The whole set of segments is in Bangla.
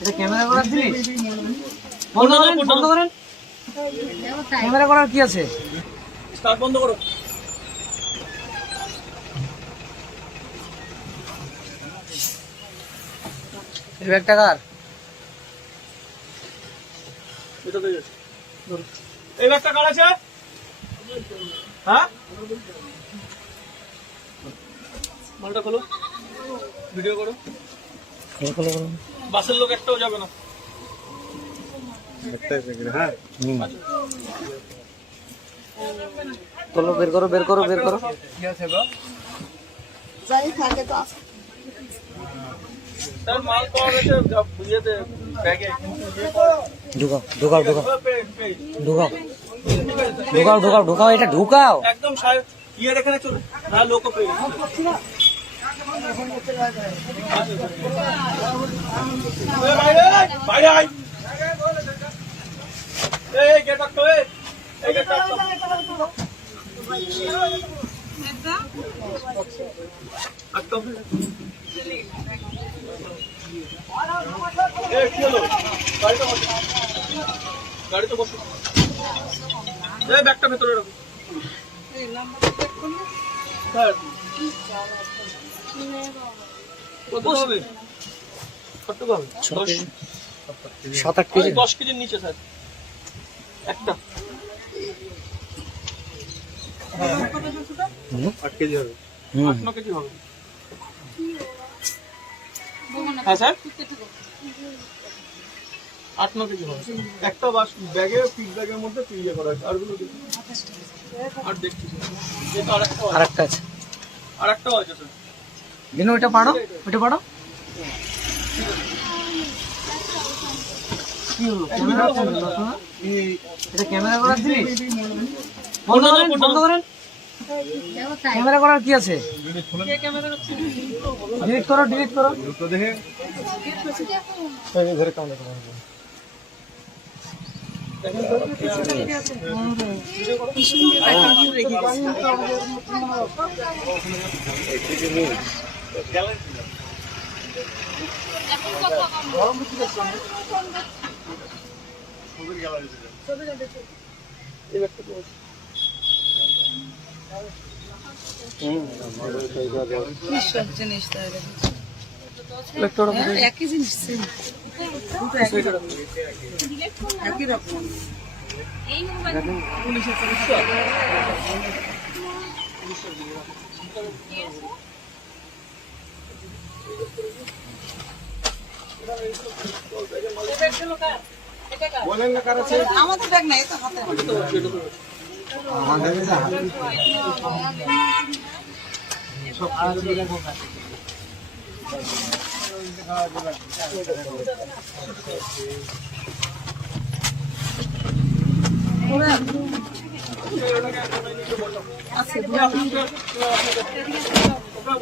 এটা ক্যামেরা করার জিনিস বন্ধ করেন ক্যামেরা করার কি আছে? স্টার্ট বন্ধ করো। এই ব্যাগটা কার? এই ব্যাগটা কার আছে? হ্যাঁ, মালটা খোলো, ভিডিও করো। বাসের লোক একটাও যাবে না। চলো বের করো কি আছে গো? যাই থাকে তো তার মাল পাওয়া গেছে ইয়েতে, ব্যাগে। ঢুকাও এটা ঢুকাও। একদম ইয়ের এখানে চলে না, লোক পেয়ে বাইরে আয়। এই গেট আটকা, এই গেট আটকা। আটকা। এই কি হলো? গাড়ি তো বসো। এই ব্যাগটা ভেতরে রাখো। স্যার কত হবে? কত হবে? 7-8 কেজি। 10 কেজির নিচে স্যার একটা। 8 কেজি হবে, 8-9 কেজি হবে। হ্যাঁ স্যার, 8-9 কেজি হবে একটা বাস ব্যাগে, পিক ব্যাগের মধ্যে ইয়ে করা আছে। আরগুলো দেখুন, আর দেখছি আরেকটা আছে, আরেকটাও আছে স্যার। দিন ওইটা পাড়ো কি হলো? এটা ক্যামেরা করার জিনিস বন্ধ করেন ক্যামেরা করার কি আছে? ডিলিট করো দেখে জিনিস একই জিনিস একই রকম। বলেন না কার আছে? আমাদের ব্যাগ নাই তো হাতে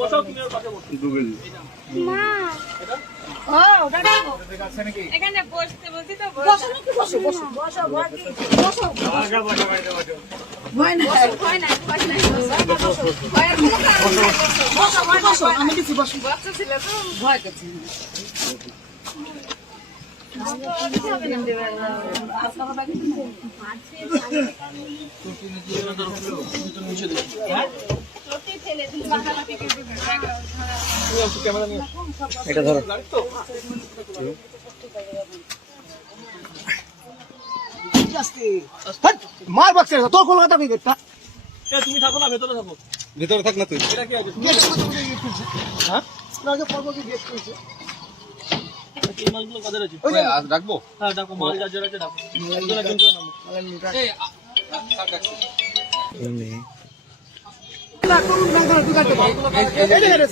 বসাও, তুমি ওর পাশে বসো। এখানে বসতে বলছি তো বসো নাকি বসো বসো বসো বসো ভয় না বসো আমি কিছু বসো বাচ্চা ছিল তো ভয় করছি ক্যামেরা নিয়ে এটা ধরো। গাড়ি তো মার বাচ্চা তোর কলকাতা কি গেটটা তুমি থাকো না, ভেতরে থাকো। ভিতরে থাক না তুই এটা কি আছে? হ্যাঁ আগে পর্ব কি গেট করেছে এই মালগুলো কাদের আছে? ওই আজ রাখবো হ্যাঁ ডাকো, মাল যার আছে ডাকো। একজন একজন করে নামো।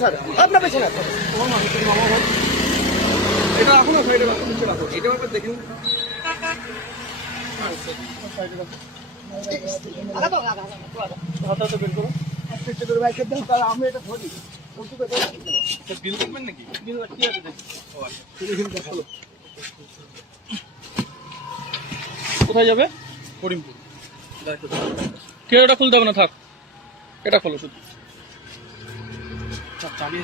স্যার আপনার পেছনে এটা রাখো না, সাইডে রাখো, নিচে রাখো। এটা একবার দেখুন। হাতটা বের করো। আমি এটা ধরি বিল দেখবেন নাকি? বিল কি আছে দেখি। কোথায় যাবে? করিমপুর। কেউ এটা খুলতে হবে না, থাক। এটা খোলো শুধু। চাবি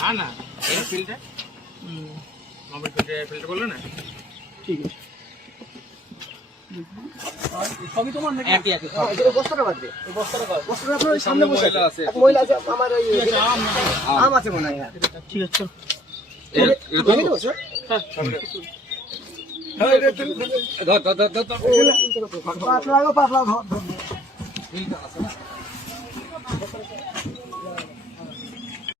না না এই ফিল্টার মোবাইল ফিল্টার বললে না ঠিক আছে সবই তোমার নাকি একই একই এটা বস্তাটা বাদবে এই বস্তাটা কার? বস্তাটা আপনার ওই সামনে বসে ময়লা আছে। আছে ময়লা আছে আমার ওই আম আম আছে মনে হয় ঠিক আছে চল। ভেঙে দেবো স্যার পাতলা ধর